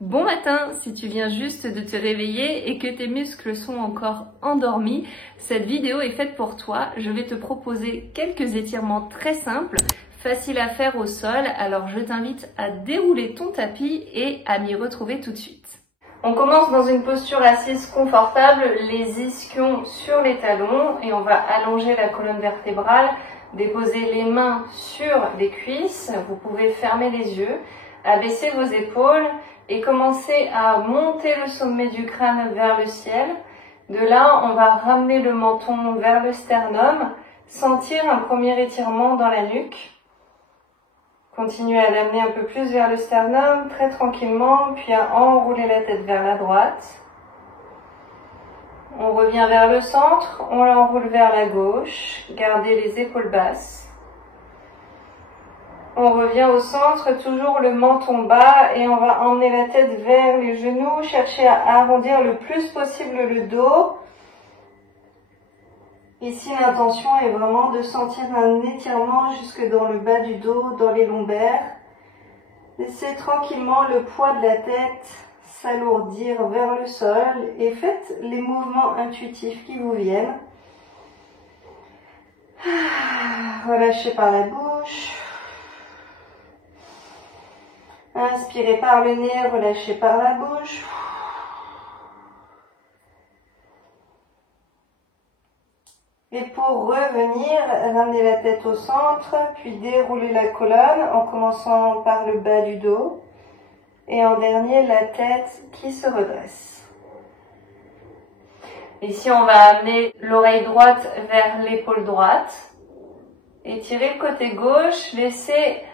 Bon matin, si tu viens juste de te réveiller et que tes muscles sont encore endormis, cette vidéo est faite pour toi. Je vais te proposer quelques étirements très simples, faciles à faire au sol, alors je t'invite à dérouler ton tapis et à m'y retrouver tout de suite. On commence dans une posture assise confortable, les ischions sur les talons et on va allonger la colonne vertébrale, déposer les mains sur les cuisses, vous pouvez fermer les yeux, abaisser vos épaules et commencer à monter le sommet du crâne vers le ciel. De là, on va ramener le menton vers le sternum, sentir un premier étirement dans la nuque. Continuez à l'amener un peu plus vers le sternum, très tranquillement, puis à enrouler la tête vers la droite. On revient vers le centre, on l'enroule vers la gauche, gardez les épaules basses. On revient au centre, toujours le menton bas et on va emmener la tête vers les genoux, chercher à arrondir le plus possible le dos. Ici, l'intention est vraiment de sentir un étirement jusque dans le bas du dos, dans les lombaires. Laissez tranquillement le poids de la tête s'alourdir vers le sol et faites les mouvements intuitifs qui vous viennent. Relâchez par la bouche. Inspirez par le nez, relâchez par la bouche. Et pour revenir, ramenez la tête au centre, puis déroulez la colonne en commençant par le bas du dos. Et en dernier, la tête qui se redresse. Ici, on va amener l'oreille droite vers l'épaule droite. Étirez le côté gauche, laissez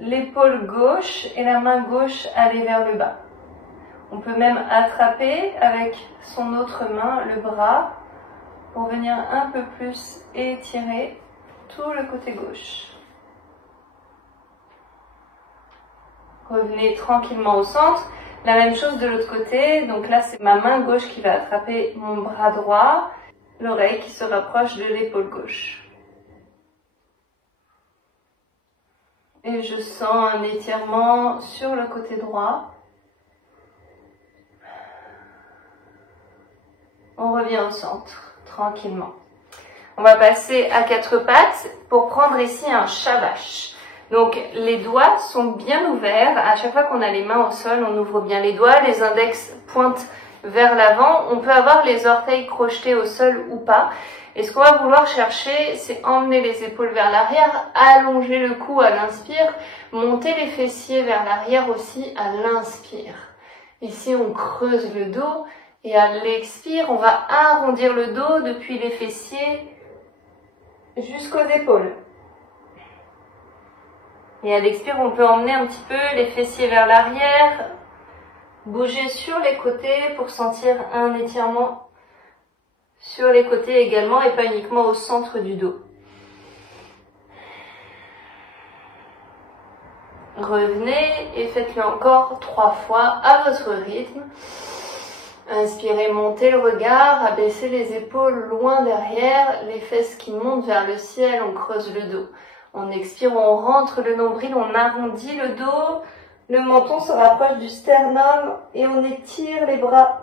l'épaule gauche et la main gauche aller vers le bas. On peut même attraper avec son autre main le bras pour venir un peu plus étirer tout le côté gauche. Revenez tranquillement au centre. La même chose de l'autre côté. Donc là, c'est ma main gauche qui va attraper mon bras droit, l'oreille qui se rapproche de l'épaule gauche. Et je sens un étirement sur le côté droit. On revient au centre, tranquillement. On va passer à quatre pattes pour prendre ici un shavash. Donc les doigts sont bien ouverts. À chaque fois qu'on a les mains au sol, on ouvre bien les doigts. Les index pointent vers l'avant. On peut avoir les orteils crochetés au sol ou pas. Et ce qu'on va vouloir chercher, c'est emmener les épaules vers l'arrière, allonger le cou à l'inspire, monter les fessiers vers l'arrière aussi à l'inspire. Ici, on creuse le dos et à l'expire, on va arrondir le dos depuis les fessiers jusqu'aux épaules. Et à l'expire, on peut emmener un petit peu les fessiers vers l'arrière, bouger sur les côtés pour sentir un étirement sur les côtés également et pas uniquement au centre du dos. Revenez et faites-le encore 3 fois à votre rythme. Inspirez, montez le regard, abaissez les épaules loin derrière, les fesses qui montent vers le ciel, on creuse le dos. On expire, on rentre le nombril, on arrondit le dos, le menton se rapproche du sternum et on étire les bras.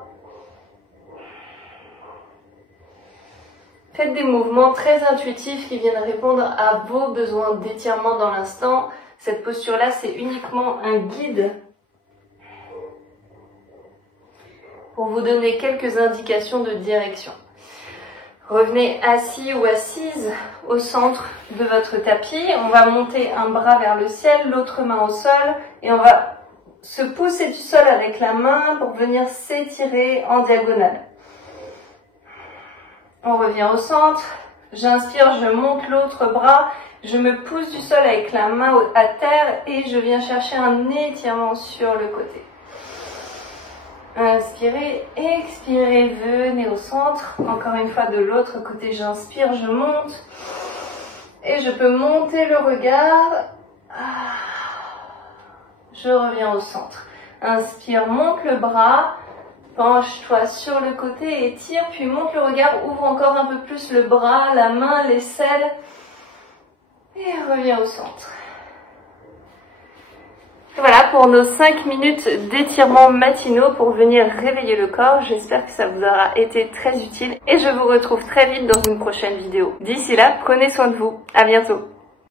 Faites des mouvements très intuitifs qui viennent répondre à vos besoins d'étirement dans l'instant. Cette posture-là, c'est uniquement un guide pour vous donner quelques indications de direction. Revenez assis ou assise au centre de votre tapis. On va monter un bras vers le ciel, l'autre main au sol et on va se pousser du sol avec la main pour venir s'étirer en diagonale. On revient au centre, j'inspire, je monte l'autre bras, je me pousse du sol avec la main à terre et je viens chercher un étirement sur le côté. Inspirez, expirez, venez au centre. Encore une fois de l'autre côté, j'inspire, je monte et je peux monter le regard. Je reviens au centre. Inspire, monte le bras. Penche-toi sur le côté, étire, puis monte le regard, ouvre encore un peu plus le bras, la main, l'aisselle. Et reviens au centre. Voilà pour nos 5 minutes d'étirement matinaux pour venir réveiller le corps. J'espère que ça vous aura été très utile et je vous retrouve très vite dans une prochaine vidéo. D'ici là, prenez soin de vous. À bientôt.